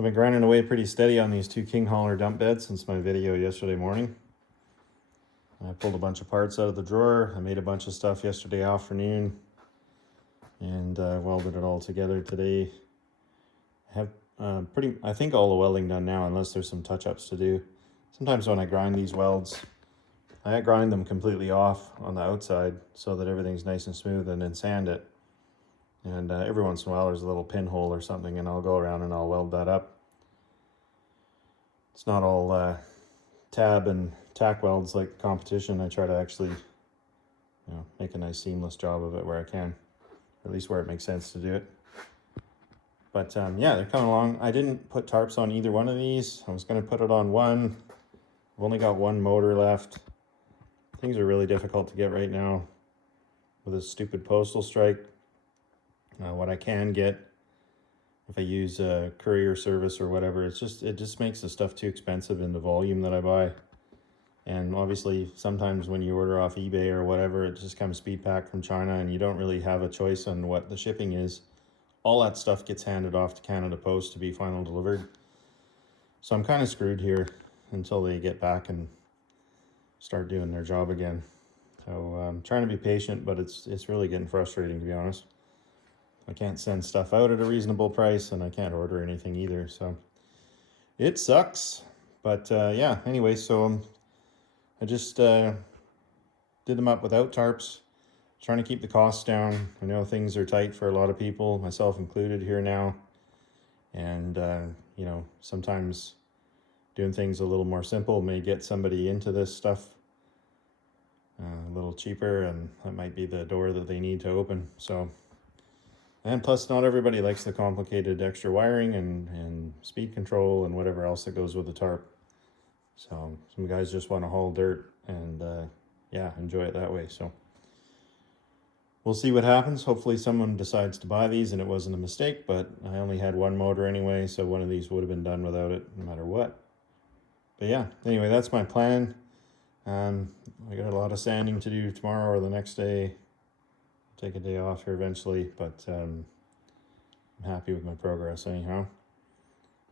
I've been grinding away pretty steady on these two King Hauler dump beds since my video yesterday morning. I pulled a bunch of parts out of the drawer. I made a bunch of stuff yesterday afternoon and welded it all together today. I have I think all the welding done now, unless there's some touch-ups to do. Sometimes when I grind these welds, I grind them completely off on the outside so that everything's nice and smooth, and then sand it. And every once in a while there's a little pinhole or something, and I'll go around and I'll weld that up. It's not all tab and tack welds like competition. I try to actually make a nice seamless job of it where I can, or at least where it makes sense to do it. But yeah, they're coming along. I didn't put tarps on either one of these. I was going to put it on one. I've only got one motor left. Things are really difficult to get right now with this stupid postal strike. What I can get, if I use a courier service or whatever, it just makes the stuff too expensive in the volume that I buy. And obviously sometimes when you order off eBay or whatever, it just comes speed packed from China and you don't really have a choice on what the shipping is. All that stuff gets handed off to Canada Post to be final delivered. So I'm kind of screwed here until they get back and start doing their job again. So I'm trying to be patient, but it's really getting frustrating, to be honest. I can't send stuff out at a reasonable price, and I can't order anything either, so it sucks. But yeah, anyway, so I just did them up without tarps, trying to keep the costs down. I know things are tight for a lot of people, myself included here now, and you know, sometimes doing things a little more simple may get somebody into this stuff a little cheaper, and that might be the door that they need to open. So, and plus not everybody likes the complicated extra wiring and speed control and whatever else that goes with the tarp. So some guys just want to haul dirt and yeah, enjoy it that way. So we'll see what happens. Hopefully someone decides to buy these and it wasn't a mistake, but I only had one motor anyway, so one of these would have been done without it no matter what. But yeah, anyway, that's my plan. I got a lot of sanding to do tomorrow or the next day. Take a day off here eventually, but I'm happy with my progress anyhow.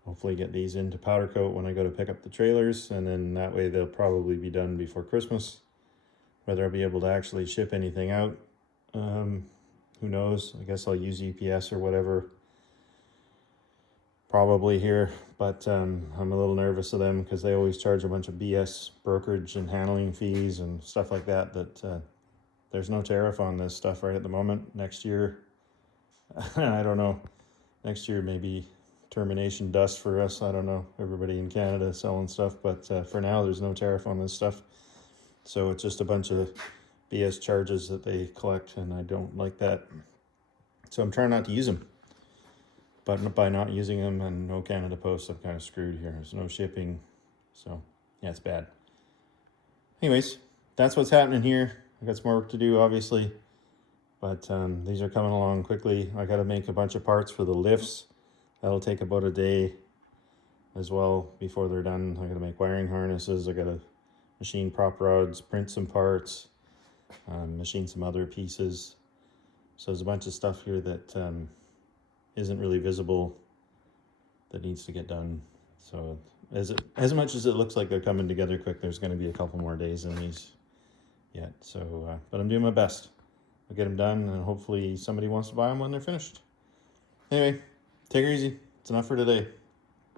Hopefully get these into powder coat when I go to pick up the trailers, and then that way they'll probably be done before Christmas. Whether I'll be able to actually ship anything out, who knows. I guess I'll use UPS or whatever probably here, but I'm a little nervous of them because they always charge a bunch of BS brokerage and handling fees and stuff like that, there's no tariff on this stuff right at the moment. Next year, I don't know. Next year maybe termination dust for us. I don't know. Everybody in Canada selling stuff, but for now there's no tariff on this stuff. So it's just a bunch of BS charges that they collect, and I don't like that. So I'm trying not to use them. But by not using them and no Canada Post, I'm kind of screwed here. There's no shipping. So yeah, it's bad. Anyways, that's what's happening here. I got some more work to do, obviously, but these are coming along quickly. I got to make a bunch of parts for the lifts. That'll take about a day as well before they're done. I got to make wiring harnesses. I got to machine prop rods, print some parts, machine some other pieces. So there's a bunch of stuff here that isn't really visible that needs to get done. So as much as it looks like they're coming together quick, there's going to be a couple more days in these yet. So but I'm doing my best. I'll get them done, and hopefully somebody wants to buy them when they're finished. Anyway, take it easy. It's enough for today.